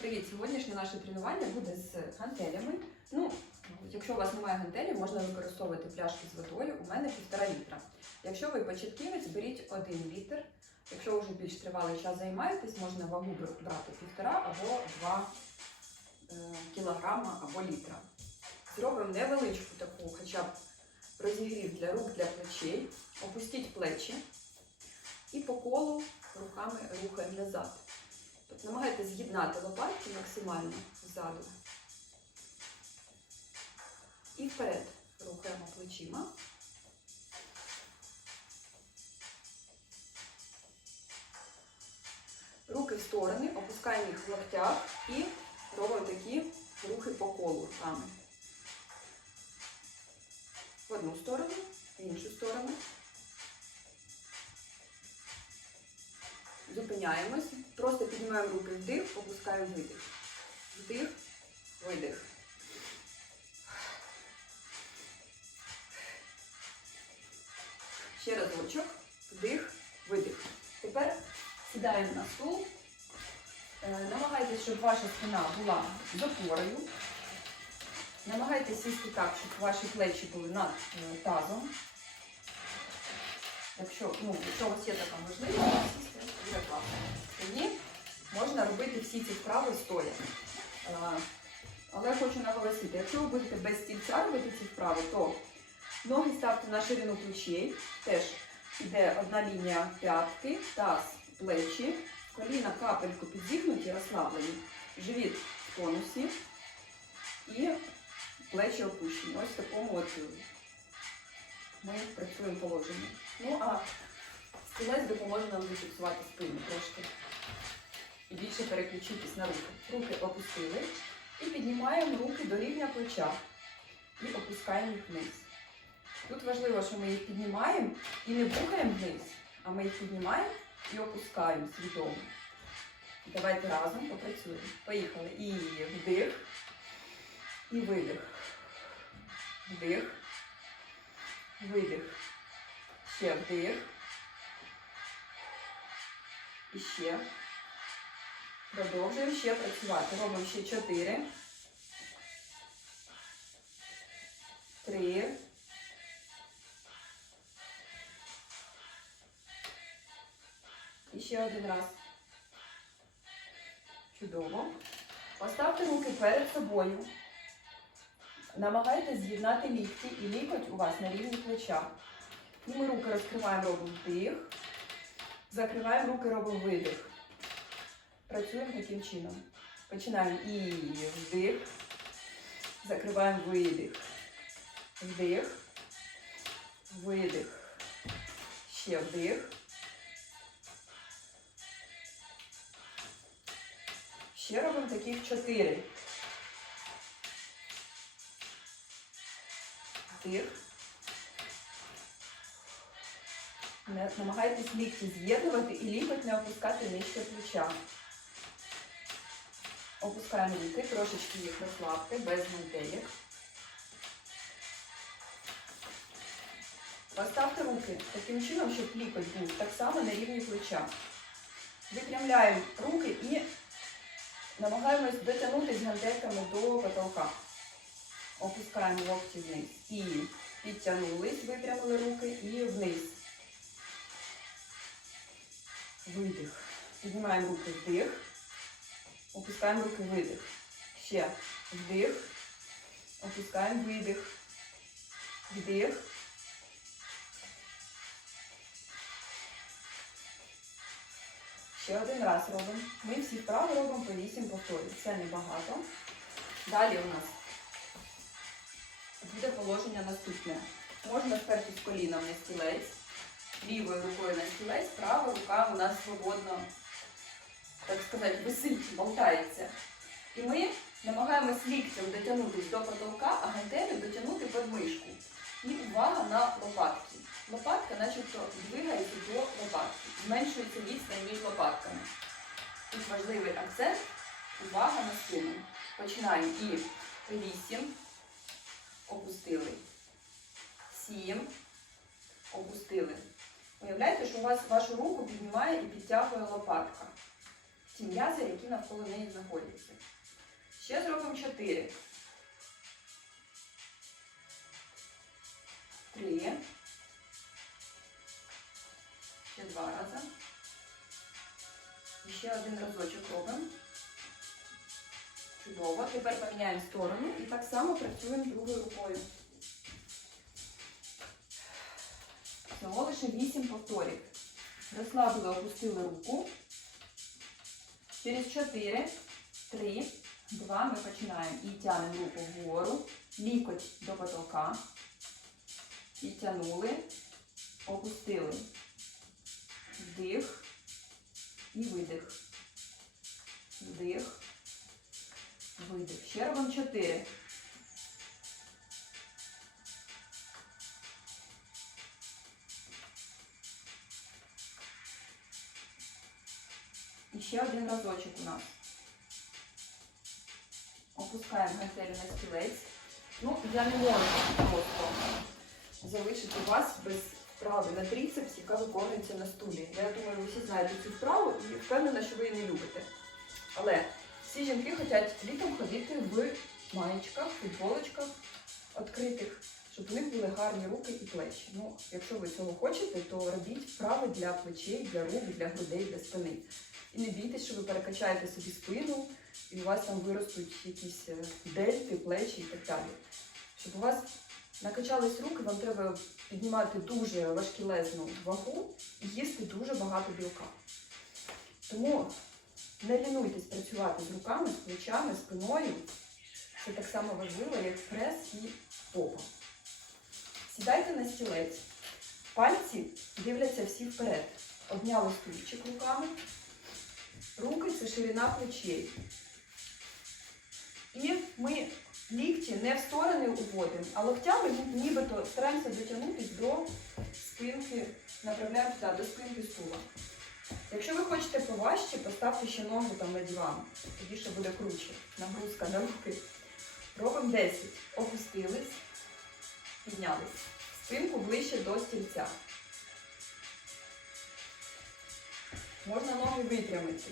Привіт! Сьогоднішнє наше тренування буде з гантелями. Ну, якщо у вас немає гантелів, можна використовувати пляшки з водою. У мене півтора літра. Якщо ви початківець, беріть один літр. Якщо вже більш тривалий час займаєтесь, можна вагу брати півтора або два е, кілограма або літра. Зробимо невеличку таку, хоча б розігрів для рук, для плечей. Опустіть плечі і по колу руками рухаємо назад. Намагайтесь з'єднати лопатки максимально ззаду. І вперед рухаємо плечима. Руки в сторони, опускаємо їх в локтях і робимо такі рухи по колу руками. В одну сторону, в іншу сторону. Зупиняємось, просто піднімаємо руки вдих, опускаємо видих. Вдих, видих. Ще разочок. Вдих, видих. Тепер сідаємо на стул. Е, Намагайтесь, щоб ваша спина була з опорою. Намагайтесь сісти так, щоб ваші плечі були над е, тазом. Якщо, ну, якщо у вас є така можливість, дуже класно. Тоді можна робити всі ці вправи стоя. Але хочу наголосити, якщо ви будете без стільця робити ці вправи, то ноги ставте на ширину плечей. Теж йде одна лінія п'ятки, таз, плечі, коліна капельку підзігнуті, розслаблені, живіт в тонусі і плечі опущені. Ось в такому от ми працюємо положенні. Ну а стілець допоможе нам зафіксувати спину трошки. І більше переключитись на руки. Руки опустили. І піднімаємо руки до рівня плеча. І опускаємо їх вниз. Тут важливо, що ми їх піднімаємо і не бухаємо вниз, а ми їх піднімаємо і опускаємо свідомо. Давайте разом попрацюємо. Поїхали. І вдих. І видих. Вдих. Видих. Ще вдих. І ще. Продовжуємо ще працювати. Робимо ще чотири. Три. І ще один раз. Чудово. Поставте руки перед собою. Намагайтесь з'єднати лікті і лікоть у вас на рівні плеча. Ми руки розкриваємо, робимо вдих. Закриваємо руки, робимо видих. Працюємо таким чином. Починаємо і вдих. Закриваємо видих. Вдих. Видих. Ще вдих. Ще робимо таких чотири. Вдих. Намагайтесь лікті з'єднувати і лікоть не опускати нижче плеча. Опускаємо руки, трошечки їх розслабте, без гантелек. Поставте руки таким чином, щоб лікоть був так само на рівні плеча. Випрямляємо руки і намагаємось дотягнутися гантельками до потолка. Опускаємо локті вниз. І підтягнулись, випрямили руки і вниз. Видих. Піднімаємо руки вдих. Опускаємо руки видих. Ще вдих. Опускаємо видих. Вдих. Ще один раз робимо. Ми всі вправи робимо по 8 повторів. Це небагато. Далі у нас буде положення наступне. Можна спертись коліном на стілець, лівою рукою на стілець, права рука у нас свободно, так сказати, висить, болтається. І ми намагаємось ліктем дотягнутися до потолка, а гантелю дотягнути під мишку. І увага на лопатки. Лопатка начебто двигається до лопатки. Зменшується відстань між лопатками. Тут важливий акцент. Увага на спину. Починаємо і вісім. Опустили. Сім. Опустили. Уявляєте, що у вас вашу руку піднімає і підтягує лопатка. ті м'язи, які навколо неї знаходяться. Ще зробимо 4. Три. Ще два рази. І ще один разочок робимо. Чудово. Тепер поміняємо сторону і так само працюємо другою рукою. Всього лише 8 повторів. Розслабили, опустили руку. Через 4, 3, 2 ми починаємо. І тягнемо руку вгору, лікоть до потолка. Підтягнули, опустили. Вдих і видих. Вдих. Видих. Ще робимо 4. Ще один разочок у нас. Опускаємо гантелю на стілець. Ну, я не можу просто залишити вас без вправи на трицепс, яка виконується на стулі. Я думаю, ви всі знаєте цю вправу і впевнена, що ви її не любите. Але всі жінки хочуть літом ходити в маєчках, футболочках відкритих, щоб у них були гарні руки і плечі. Ну, якщо ви цього хочете, то робіть вправи для плечей, для рук, для грудей, для спини. І не бійтесь, що ви перекачаєте собі спину, і у вас там виростуть якісь е, дельти, плечі і так далі. Щоб у вас накачались руки, вам треба піднімати дуже важкілезну вагу і їсти дуже багато білка. Тому не лінуйтесь працювати з руками, з плечами, спиною. Це так само важливо, як прес і попа. Сідайте на стілець. Пальці дивляться всі вперед. Обняли стульчик руками. Руки це ширина плечей. І ми лікті не в сторони уводимо, а локтями нібито стараємося дотягнутися до спинки, направляємо туди, до спинки стула. Якщо ви хочете поважче, поставте ще ногу там на диван. Тоді ще буде круче. Нагрузка на руки. Робимо 10. Опустились, піднялись. Спинку ближче до стільця. Можна ноги випрямити.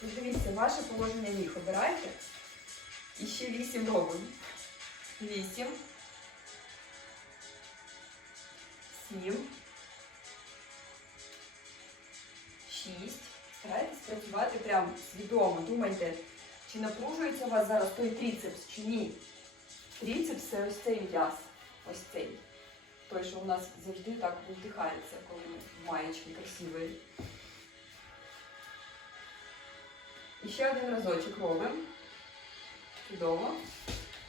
Тут дивіться, ваше положення ніг обирайте. І ще 8 робимо. 8. 7. 6. Старайтесь працювати прям свідомо. Думайте, чи напружується у вас зараз той тріцепс, чи ні. Тріцепс це ось цей м'яз. Ось цей. Той, що у нас завжди так вдихається, коли маєчки красиві. І ще один разочок робимо. Чудово.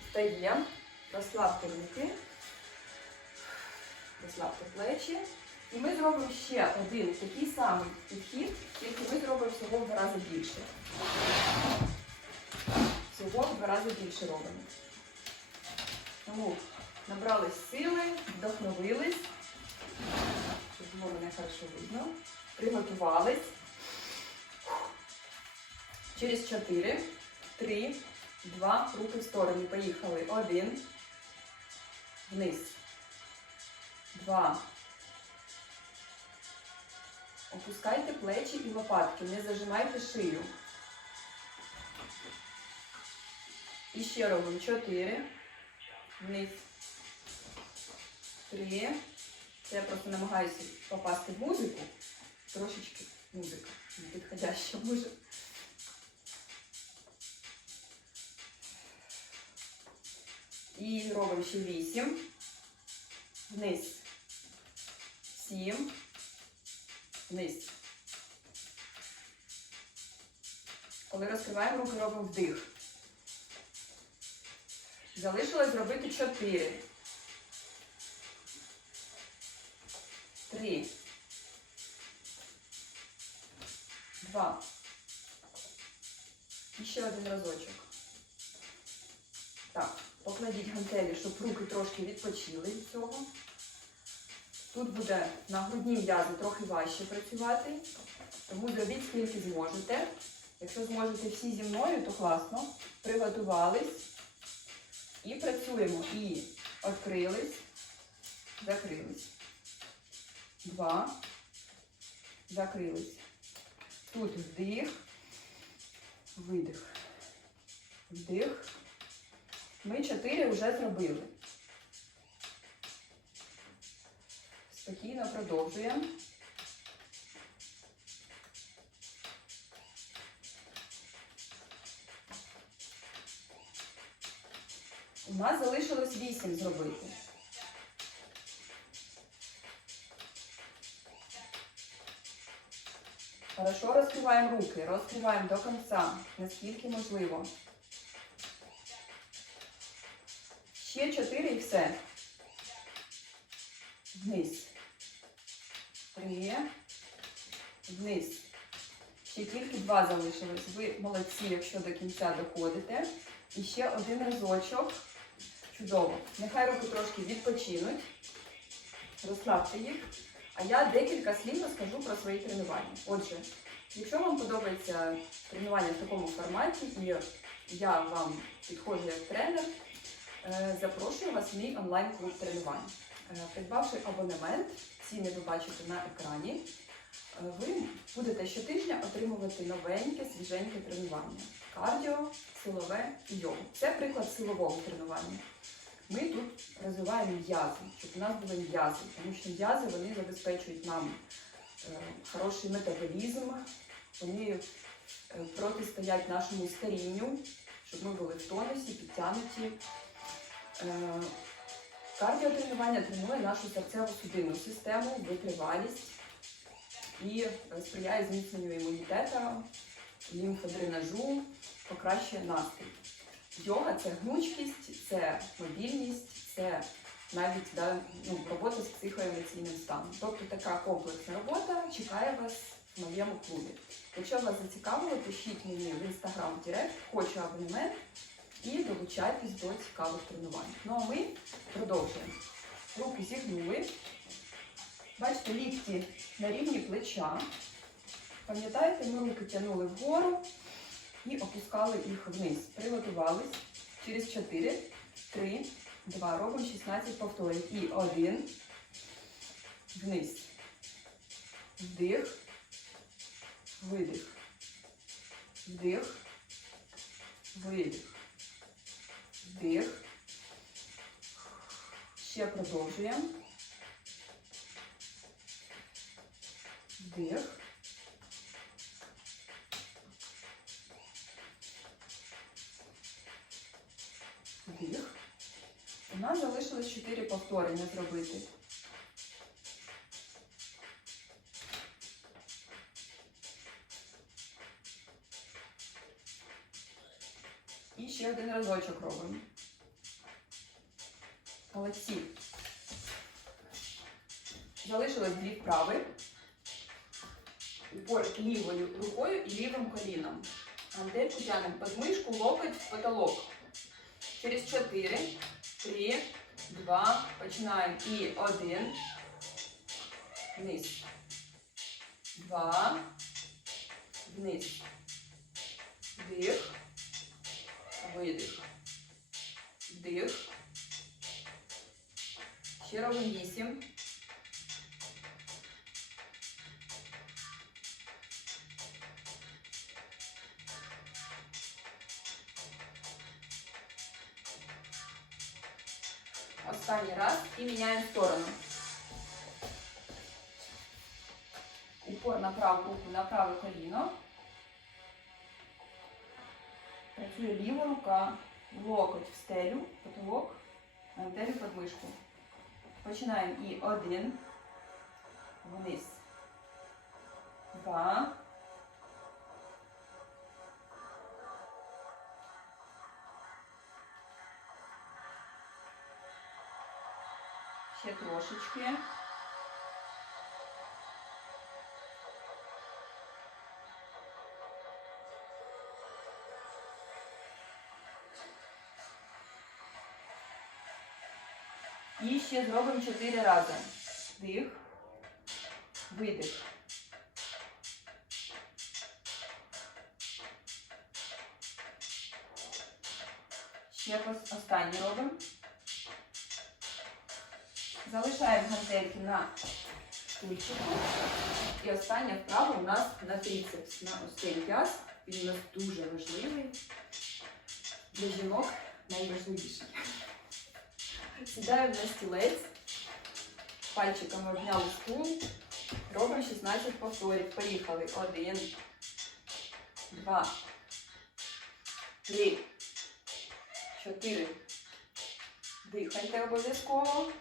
Стаємо. Розслабте руки. Розслабте плечі. І ми зробимо ще один такий самий підхід, тільки ми зробимо всього в два рази більше. Всього в два рази більше робимо. Тому набрались сили, вдохновились, щоб було мене хорошо видно. Приготувались. Через 4, 3, 2, руки в сторони. Поїхали. Один. Вниз. Два. Опускайте плечі і лопатки, не зажимайте шию. І ще робимо 4. Вниз. 3. Це я просто намагаюся попасти в музику. Трошечки музика підходяща може. І робимо ще 8. Вниз. 7. Вниз. Коли розкриваємо руки, робимо вдих. Залишилось зробити 4. 3. 2. І ще один разочок. Так, покладіть гантелі, щоб руки трошки відпочили від цього. Тут буде на грудні м'язи трохи важче працювати, тому зробіть скільки зможете. Якщо зможете всі зі мною, то класно. Приготувались і працюємо. І відкрились, закрились. Два. Закрились. Тут вдих, видих. Вдих. Ми чотири вже зробили. Спокійно продовжуємо. У нас залишилось вісім зробити. Хорошо розкриваємо руки, розкриваємо до кінця, наскільки можливо. Ще чотири і все. Вниз. Три. Вниз. Ще тільки два залишилось. Ви молодці, якщо до кінця доходите. І ще один разочок. Чудово. Нехай руки трошки відпочинуть. Розслабте їх. А я декілька слів розкажу про свої тренування. Отже, якщо вам подобається тренування в такому форматі, і я вам підходжу як тренер, е, запрошую вас в мій онлайн-клуб тренувань. Е, Придбавши абонемент, ціни ви бачите на екрані, е, ви будете щотижня отримувати новеньке, свіженьке тренування. Кардіо, силове і йогу. Це приклад силового тренування. Ми тут розвиваємо м'язи, щоб у нас були м'язи, тому що м'язи вони забезпечують нам е, хороший метаболізм, вони е, протистоять нашому старінню, щоб ми були в тонусі, підтягнуті. Е, Кардіотренування тренує нашу серцево-судинну систему, витривалість і сприяє зміцненню імунітету, лімфодренажу, покращує настрій. Йога це гнучкість, це мобільність, це навіть да, ну, робота з психоемоційним станом. Тобто така комплексна робота чекає вас в моєму клубі. Якщо вас зацікавило, пишіть мені в інстаграм Директ, хочу абонемент і долучайтесь до цікавих тренувань. Ну а ми продовжуємо. Руки зігнули. Бачите, лікті на рівні плеча. Пам'ятаєте, ми руки тягнули вгору і опускали їх вниз. Приготувались. Через 4, 3, 2, робимо 16 повторень. І 1, вниз. Вдих, видих. Вдих, видих. Вдих. Ще продовжуємо. Вдих. Вдих. У нас залишилось 4 повторення зробити. І ще один разочок робимо. Молодці. Залишилось дві вправи. Упор лівою рукою і лівим коліном. Гантельку тянемо під мишку, локоть потолок. Через 4, 3, 2, починаємо. І 1. Вниз. 2. Вниз. Вдих. Видих. Вдих. Ще робимо 8. Останній раз і міняємо сторону. Упор на праву руку, на праве коліно. Працює ліва рука, локоть в стелю, потолок, гантелю під мишку. Починаємо і один, вниз, два, ще трошечки. І ще зробимо 4 рази. Вдих, видих. Ще ос- останній робимо. Залишаємо гантельки на стульчику. І остання вправа у нас на трицепс, на ось цей м'яз. Він у нас дуже важливий. Для жінок найважливіший. Сідаємо на стілець, пальчиками обняли стул, робимо 16 повторів. Поїхали. Один, два, три, чотири. Дихайте обов'язково.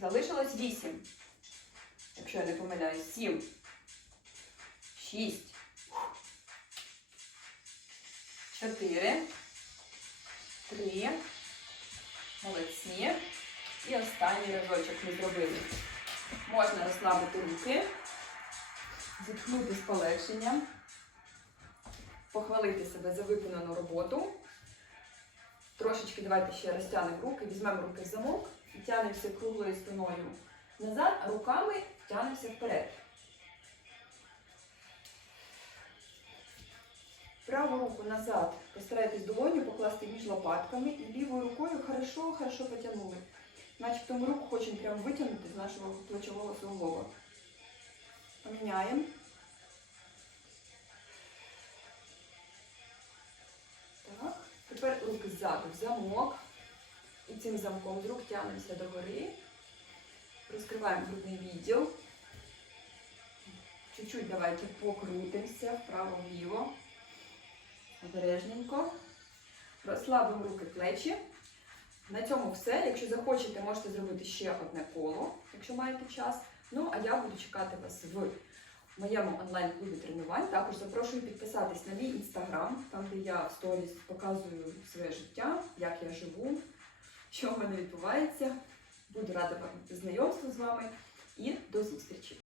Залишилось 8. Якщо я не помиляюсь, 7. 6. 4. 3. Молодці. І останній разочок ми зробили. Можна розслабити руки, зітхнути з полегшенням, похвалити себе за виконану роботу. Трошечки давайте ще розтягнемо руки, візьмемо руки в замок і тягнемося круглою спиною назад, а руками тягнемося вперед. Праву руку назад постарайтесь долоню покласти між лопатками і лівою рукою хорошо, хорошо потягнули. Начебто ми руку хочемо прямо витягнути з нашого плечового суглоба. Поміняємо. Так. Тепер руки ззаду в замок. І цим замком рук тягнемося догори. Розкриваємо грудний відділ. Чуть-чуть давайте покрутимося вправо-вліво. Обережненько. Розслабимо руки плечі. На цьому все. Якщо захочете, можете зробити ще одне коло, якщо маєте час. Ну, а я буду чекати вас в моєму онлайн-клубі тренувань. Також запрошую підписатись на мій інстаграм, там де я в сторіс показую своє життя, як я живу, що в мене відбувається. Буду рада вам знайомству з вами і до зустрічі!